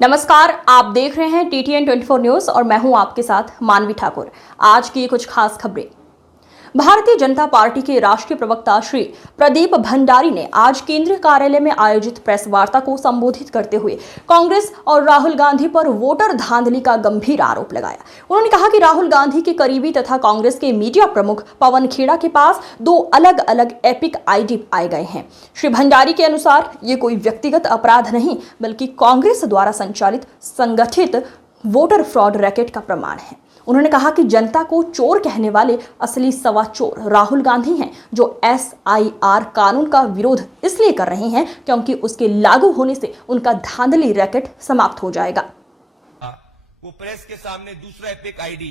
नमस्कार, आप देख रहे हैं TTN 24 न्यूज और मैं हूं आपके साथ मानवी ठाकुर। आज की कुछ खास खबरें। भारतीय जनता पार्टी के राष्ट्रीय प्रवक्ता श्री प्रदीप भंडारी ने आज केंद्रीय कार्यालय में आयोजित प्रेस वार्ता को संबोधित करते हुए कांग्रेस और राहुल गांधी पर वोटर धांधली का गंभीर आरोप लगाया। उन्होंने कहा कि राहुल गांधी के करीबी तथा कांग्रेस के मीडिया प्रमुख पवन खेड़ा के पास दो अलग अलग एपिक आईडी पाए गए हैं। श्री भंडारी के अनुसार ये कोई व्यक्तिगत अपराध नहीं बल्कि कांग्रेस द्वारा संचालित संगठित वोटर फ्रॉड रैकेट का प्रमाण है। उन्होंने कहा कि जनता को चोर कहने वाले असली सवा चोर राहुल गांधी हैं, जो SIR कानून का विरोध इसलिए कर रहे हैं क्योंकि उसके लागू होने से उनका धांधली रैकेट समाप्त हो जाएगा। वो प्रेस के सामने दूसरा एपिक आईडी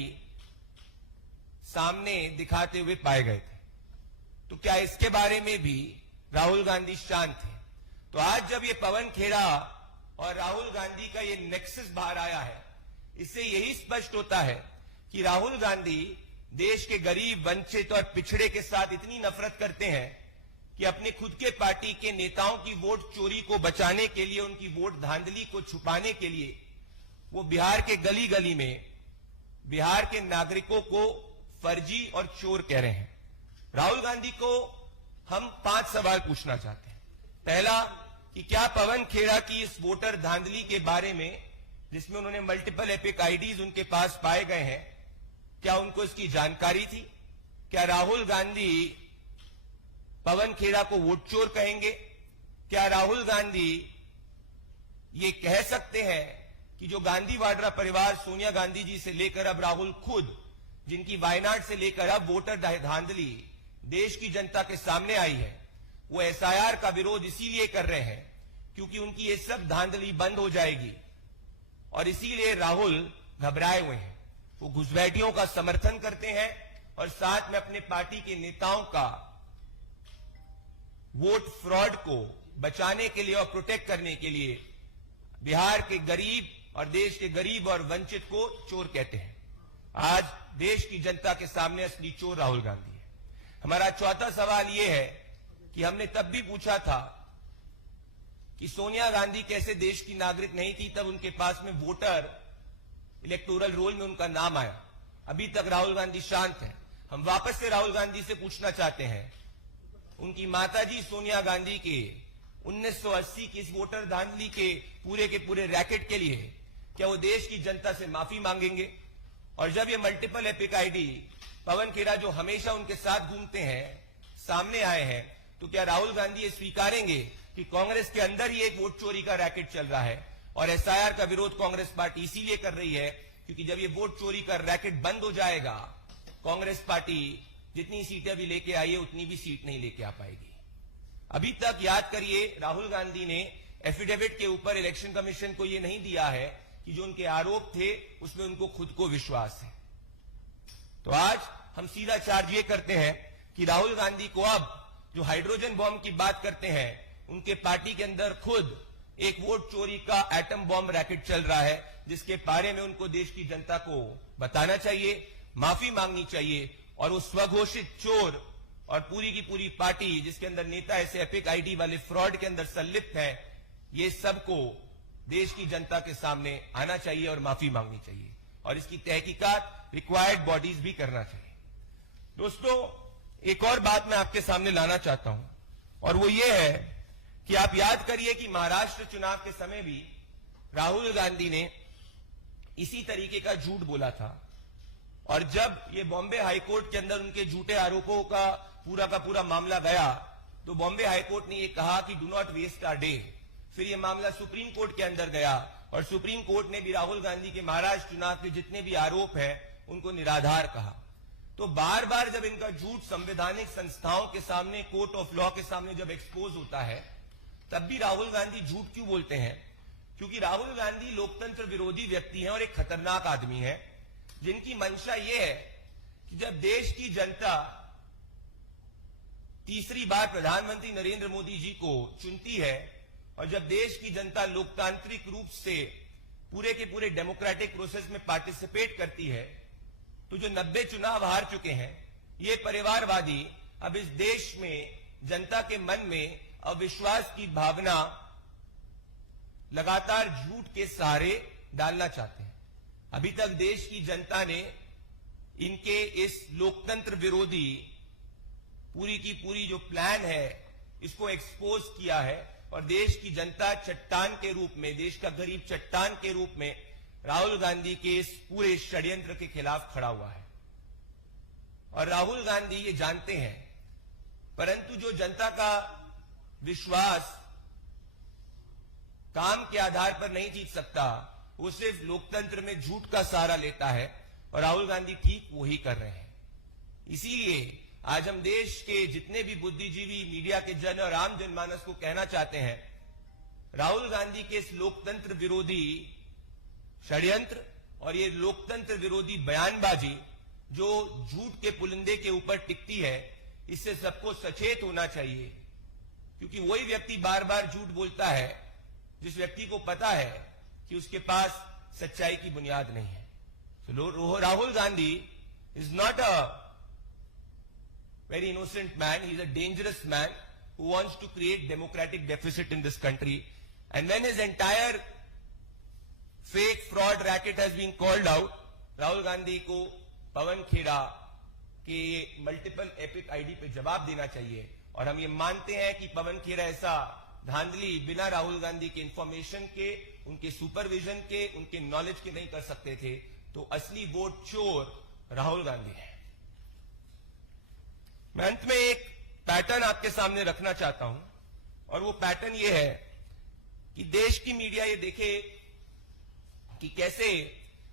सामने दिखाते हुए पाए गए थे। तो क्या इसके बारे में भी राहुल गांधी शांत थे? तो आज जब ये पवन खेड़ा और राहुल गांधी का ये नेक्सस बाहर आया है, इससे यही स्पष्ट होता है कि राहुल गांधी देश के गरीब, वंचित और पिछड़े के साथ इतनी नफरत करते हैं कि अपने खुद के पार्टी के नेताओं की वोट चोरी को बचाने के लिए, उनकी वोट धांधली को छुपाने के लिए वो बिहार के गली गली में बिहार के नागरिकों को फर्जी और चोर कह रहे हैं। राहुल गांधी को हम 5 सवाल पूछना चाहते हैं। पहला, कि क्या पवन खेड़ा की इस वोटर धांधली के बारे में, जिसमें उन्होंने मल्टीपल एपिक आईडीज उनके पास पाए गए हैं, क्या उनको इसकी जानकारी थी? क्या राहुल गांधी पवन खेड़ा को वोट चोर कहेंगे? क्या राहुल गांधी ये कह सकते हैं कि जो गांधी वाड्रा परिवार, सोनिया गांधी जी से लेकर अब राहुल खुद, जिनकी वायनाड से लेकर अब वोटर धांधली देश की जनता के सामने आई है, वो SIR का विरोध इसीलिए कर रहे हैं क्योंकि उनकी ये सब धांधली बंद हो जाएगी और इसीलिए राहुल घबराए हुए हैं। वो घुसपैठियों का समर्थन करते हैं और साथ में अपने पार्टी के नेताओं का वोट फ्रॉड को बचाने के लिए और प्रोटेक्ट करने के लिए बिहार के गरीब और देश के गरीब और वंचित को चोर कहते हैं। आज देश की जनता के सामने असली चोर राहुल गांधी है। हमारा चौथा सवाल यह है कि हमने तब भी पूछा था कि सोनिया गांधी कैसे देश की नागरिक नहीं थी, तब उनके पास में वोटर इलेक्टोरल रोल में उनका नाम आया। अभी तक राहुल गांधी शांत है। हम वापस से राहुल गांधी से पूछना चाहते हैं, उनकी माताजी सोनिया गांधी के 1980 की इस वोटर धांधली के पूरे रैकेट के लिए क्या वो देश की जनता से माफी मांगेंगे? और जब ये multiple epic ID Pawan Khera, जो हमेशा उनके साथ घूमते हैं, सामने आए हैं, तो क्या राहुल गांधी ये स्वीकारेंगे कि कांग्रेस के अंदर ही एक वोट चोरी का रैकेट चल रहा है और SIR का विरोध कांग्रेस पार्टी इसीलिए कर रही है क्योंकि जब ये वोट चोरी का रैकेट बंद हो जाएगा, कांग्रेस पार्टी जितनी सीटें अभी लेके आई है उतनी भी सीट नहीं लेके आ पाएगी। अभी तक याद करिए, राहुल गांधी ने एफिडेविट के ऊपर इलेक्शन कमीशन को यह नहीं दिया है कि जो उनके आरोप थे उसमें उनको खुद को विश्वास है। तो आज हम सीधा चार्ज ये करते हैं कि राहुल गांधी को अब जो हाइड्रोजन बॉम्ब की बात करते हैं, उनके पार्टी के अंदर खुद एक वोट चोरी का एटम बॉम्ब रैकेट चल रहा है, जिसके बारे में उनको देश की जनता को बताना चाहिए, माफी मांगनी चाहिए और वो स्वघोषित चोर और पूरी की पूरी पार्टी, जिसके अंदर नेता ऐसे एपिक आईडी वाले फ्रॉड के अंदर संलिप्त है, ये सबको देश की जनता के सामने आना चाहिए और माफी मांगनी चाहिए और इसकी तहकीकात रिक्वायर्ड बॉडीज भी करना चाहिए। दोस्तों, एक और बात मैं आपके सामने लाना चाहता हूं और वो ये है कि आप याद करिए कि महाराष्ट्र चुनाव के समय भी राहुल गांधी ने इसी तरीके का झूठ बोला था और जब ये बॉम्बे हाईकोर्ट के अंदर उनके झूठे आरोपों का पूरा मामला गया, तो बॉम्बे हाईकोर्ट ने ये कहा कि do not waste our day. फिर ये मामला सुप्रीम कोर्ट के अंदर गया और सुप्रीम कोर्ट ने भी राहुल गांधी के महाराष्ट्र चुनाव के जितने भी आरोप हैं उनको निराधार कहा। तो बार बार जब इनका झूठ संवैधानिक संस्थाओं के सामने, कोर्ट ऑफ लॉ के सामने जब एक्सपोज होता है, तब भी राहुल गांधी झूठ क्यों बोलते हैं? क्योंकि राहुल गांधी लोकतंत्र विरोधी व्यक्ति हैं और एक खतरनाक आदमी है, जिनकी मंशा यह है कि जब देश की जनता तीसरी बार प्रधानमंत्री नरेंद्र मोदी जी को चुनती है और जब देश की जनता लोकतांत्रिक रूप से पूरे के पूरे डेमोक्रेटिक प्रोसेस में पार्टिसिपेट करती है, तो जो 90 चुनाव हार चुके हैं ये परिवारवादी अब इस देश में जनता के मन में अविश्वास की भावना लगातार झूठ के सहारे डालना चाहते हैं। अभी तक देश की जनता ने इनके इस लोकतंत्र विरोधी पूरी की पूरी जो प्लान है इसको एक्सपोज किया है और देश की जनता चट्टान के रूप में, देश का गरीब चट्टान के रूप में राहुल गांधी के इस पूरे षड्यंत्र के खिलाफ खड़ा हुआ है। और राहुल गांधी ये जानते हैं, परंतु जो जनता का विश्वास काम के आधार पर नहीं जीत सकता, वो सिर्फ लोकतंत्र में झूठ का सहारा लेता है और राहुल गांधी ठीक वही कर रहे हैं। इसीलिए आज हम देश के जितने भी बुद्धिजीवी, मीडिया के जन और आम जनमानस को कहना चाहते हैं, राहुल गांधी के इस लोकतंत्र विरोधी षड्यंत्र और ये लोकतंत्र विरोधी बयानबाजी जो झूठ के पुलिंदे के ऊपर टिकती है, इससे सबको सचेत होना चाहिए। क्योंकि वही व्यक्ति बार बार झूठ बोलता है जिस व्यक्ति को पता है कि उसके पास सच्चाई की बुनियाद नहीं है। So, Rahul Gandhi is not a very innocent man. He is a dangerous man who wants to create democratic deficit in this country. And when his entire fake fraud racket has been called out, Rahul Gandhi को पवन खेड़ा के multiple epic ID पे जवाब देना चाहिए। और हम ये मानते हैं कि पवन खेड़ा ऐसा धांधली बिना राहुल गांधी के इंफॉर्मेशन के, उनके सुपरविजन के, उनके नॉलेज के नहीं कर सकते थे। तो असली वोट चोर राहुल गांधी है। मैं अंत में एक पैटर्न आपके सामने रखना चाहता हूं और वो पैटर्न ये है कि देश की मीडिया ये देखे कि कैसे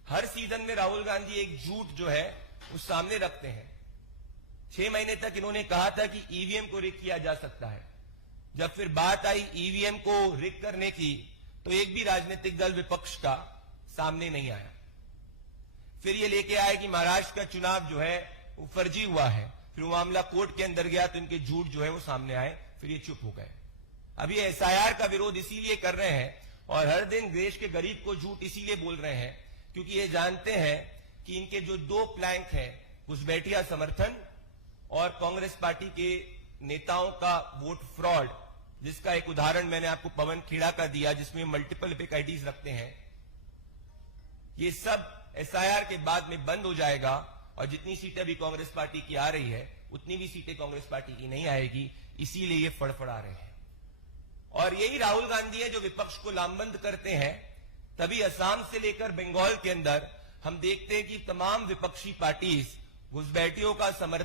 हर सीजन में राहुल गांधी एक झूठ जो है उस सामने रखते हैं। 6 महीने तक इन्होंने कहा था कि ईवीएम को रिग किया जा सकता है। जब फिर बात आई ईवीएम को रिग करने की, तो एक भी राजनीतिक दल विपक्ष का सामने नहीं आया। फिर ये लेके आए कि महाराष्ट्र का चुनाव जो है वो फर्जी हुआ है। फिर वो मामला कोर्ट के अंदर गया तो इनके झूठ जो है वो सामने आए, फिर ये चुप हो गए। अभी एसआईआर का विरोध इसीलिए कर रहे हैं और हर दिन देश के गरीब को झूठ इसीलिए बोल रहे हैं क्योंकि ये जानते हैं कि इनके जो 2 प्लैंक हैं, घुसपैठिया समर्थन और कांग्रेस पार्टी के नेताओं का वोट फ्रॉड, जिसका एक उदाहरण मैंने आपको पवन खेड़ा का दिया, जिसमें मल्टीपल एपिक आईडीज रखते हैं, ये सब एसआईआर के बाद में बंद हो जाएगा और जितनी सीटें अभी कांग्रेस पार्टी की आ रही है उतनी भी सीटें कांग्रेस पार्टी की नहीं आएगी। इसीलिए ये फड़फड़ा रहे हैं। और यही राहुल गांधी है जो विपक्ष को लामबंद करते हैं। तभी असम से लेकर बंगाल के अंदर हम देखते हैं कि तमाम विपक्षी पार्टीज घुसपैठियों का समर्थन